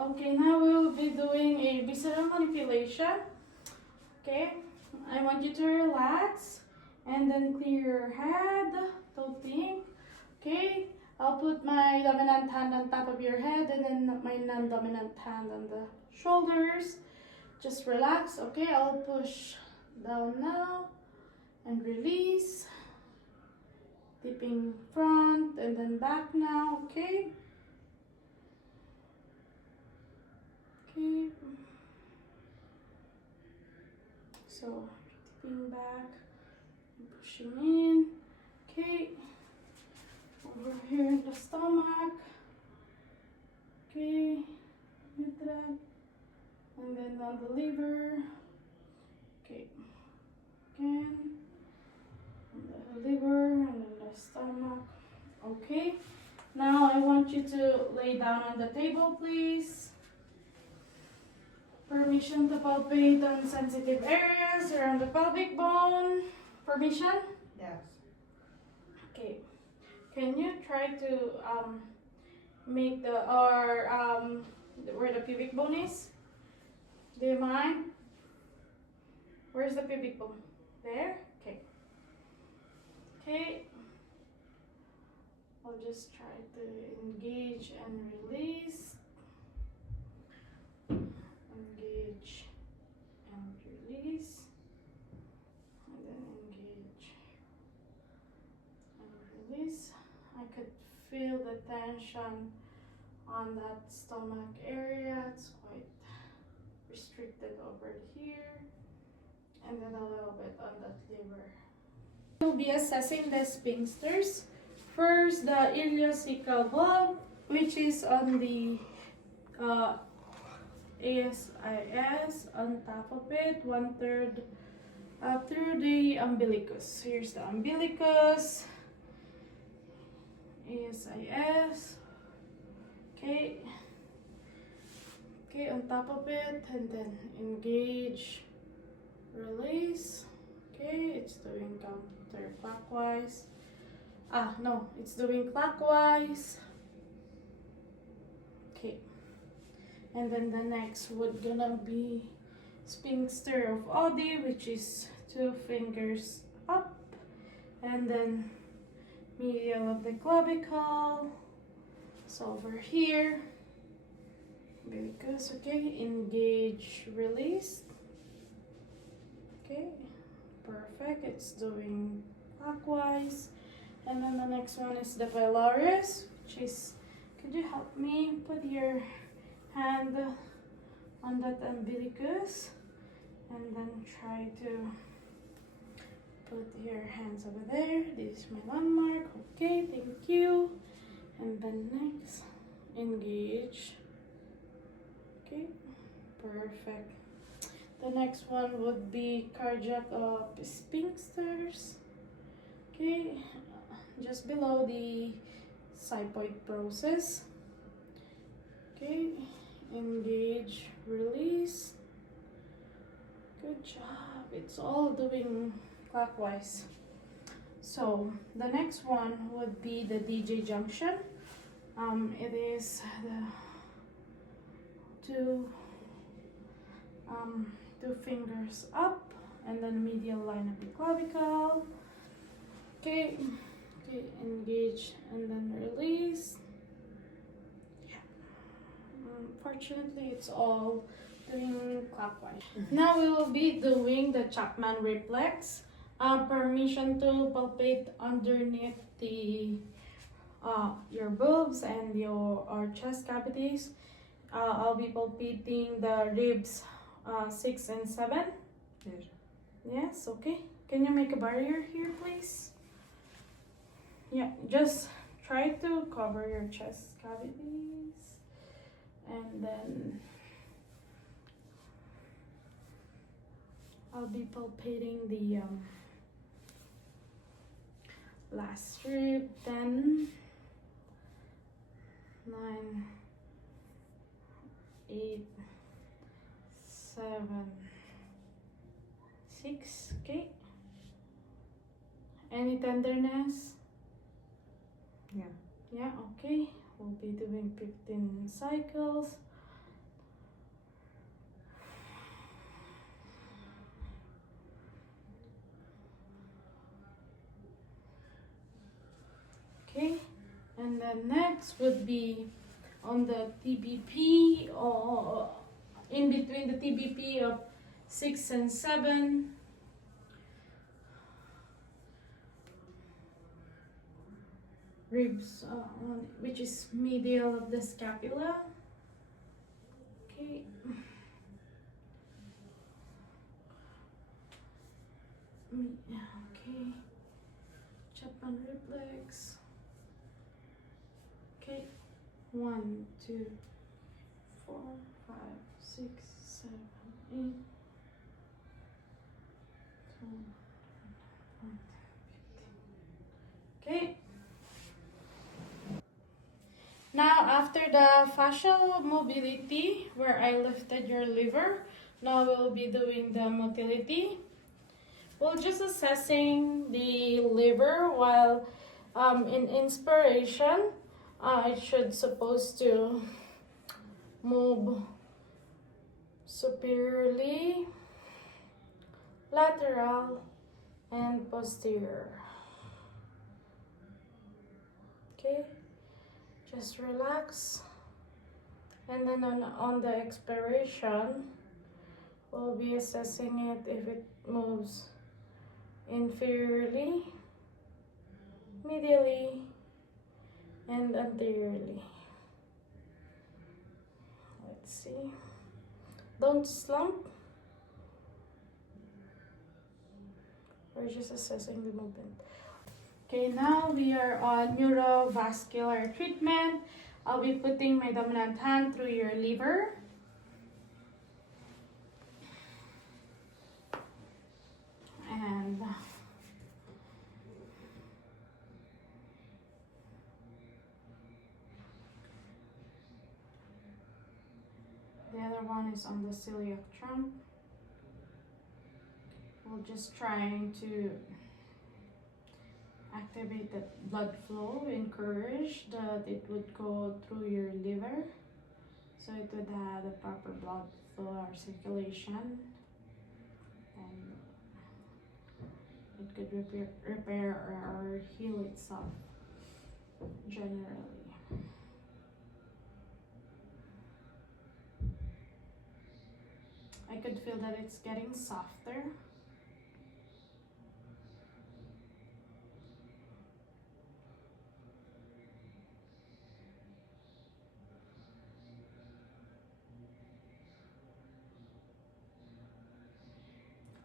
Okay, now we will be doing a visceral manipulation. Okay, I want you to relax and then clear your head. Don't think. Okay, I'll put my dominant hand on top of your head and then my non-dominant hand on the shoulders. Just relax. Okay, I'll push down now and release. Dipping front and then back now. Okay. Okay. So dipping back, pushing in. Okay. Over here in the stomach. Okay. Midriff. And then on the liver. Okay. Again. And the liver and then the stomach. Okay. Now I want you to lay down on the table, please. Permission to palpate on sensitive areas around the pelvic bone. Permission? Yes. Okay. Can you try to make the where the pubic bone is? Do you mind? Where's the pubic bone? There? Okay. Okay. I'll just try to engage and release. Engage and release. And then engage and release. I could feel the tension on that stomach area. It's quite restricted over here. And then a little bit on that liver. We'll be assessing the sphincters. First, the ileocecal bulb, which is on the ASIS, on top of it, 1/3 through the umbilicus. Here's the umbilicus, ASIS. Okay. Okay, on top of it, and then engage, release. Okay, it's doing counterclockwise. No, it's doing clockwise. Okay. And then the next would gonna be sphincter of Oddi, which is 2 fingers up, and then medial of the clavicle. So over here, umbilicus. Okay, engage, release. Okay, perfect. It's doing clockwise. And then the next one is the pylorus, which is, could you help me put your hand on that umbilicus and then try to put your hands over there. This is my landmark. Okay, thank you. And then next, engage. Okay, perfect. The next one would be cardiac sphincters. Okay, just below the xiphoid process. Okay, engage, release. Good job. It's all doing clockwise. So the next one would be the DJ junction. It is the two fingers up and then medial line of the clavicle. Okay, okay, engage and then release. Yeah. Fortunately, it's all doing clockwise. Now we will be doing the Chapman reflex. Permission to palpate underneath the your boobs and your chest cavities. I'll be palpating the ribs 6 and 7. Yes. Yes, okay. Can you make a barrier here, please? Yeah, just try to cover your chest cavities. And then I'll be palpating the last rib. 10, 9, 8, 7, 6. Okay. Any tenderness? Yeah. Yeah, okay. We'll be doing 15 cycles. And then next would be on the TBP, or in between the TBP of 6 and 7. Ribs, which is medial of the scapula. Okay. Okay. Chapman reflex. Okay. 1, 2, 4, 5, 6, 7, 8. 12, 15. Okay. Now, after the fascial mobility, where I lifted your liver, now we'll be doing the motility. We'll just assessing the liver while in inspiration, it should supposed to move superiorly, lateral, and posterior. Okay, just relax. And then on the expiration, we'll be assessing it if it moves inferiorly, medially, and anteriorly. Let's see. Don't slump. We're just assessing the movement. Okay, now we are on neurovascular treatment. I'll be putting my dominant hand through your liver. And the other one is on the celiac trunk. We're just trying to activate the blood flow, encourage that it would go through your liver, so it would have the proper blood flow or circulation, and it could repair or heal itself generally. I could feel that it's getting softer.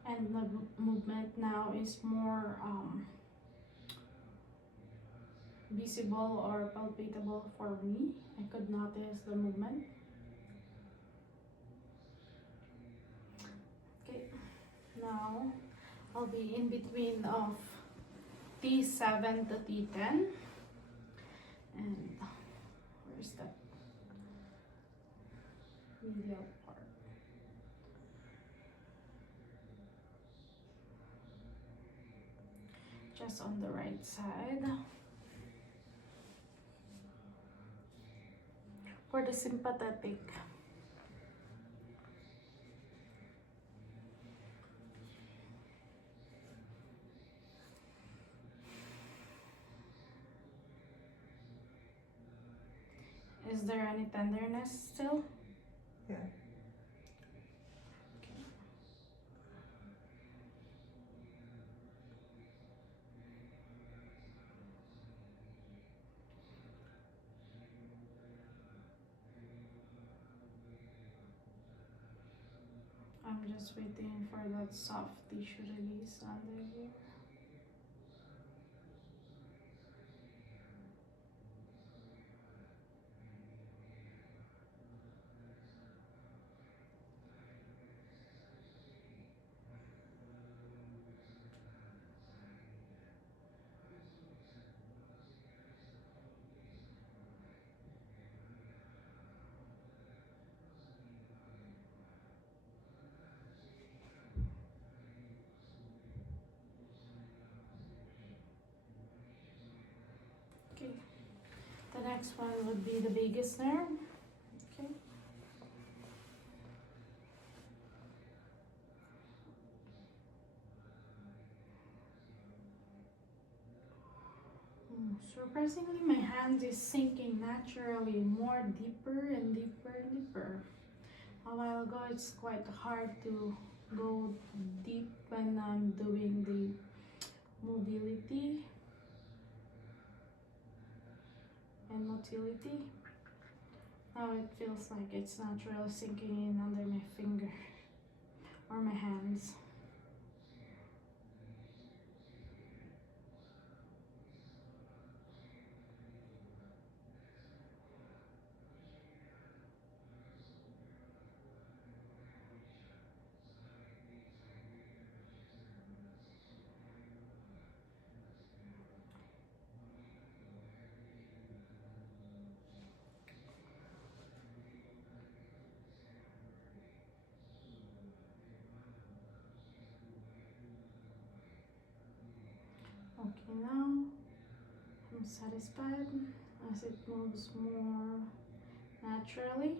And the movement now is more visible or palpable for me. I could notice the movement. Okay, now I'll be in between of T7 to T10. And where's that medial part? Just on the right side. For the sympathetic. Is there any tenderness still? Yeah. Okay. I'm just waiting for that soft tissue release under here. Okay. The next one would be the vagus nerve. Okay. Surprisingly, my hand is sinking naturally more deeper and deeper and deeper. A while ago, it's quite hard to go deep when I'm doing the mobility and motility. Now it feels like it's naturally sinking in under my finger or my hands. Okay, now I'm satisfied as it moves more naturally.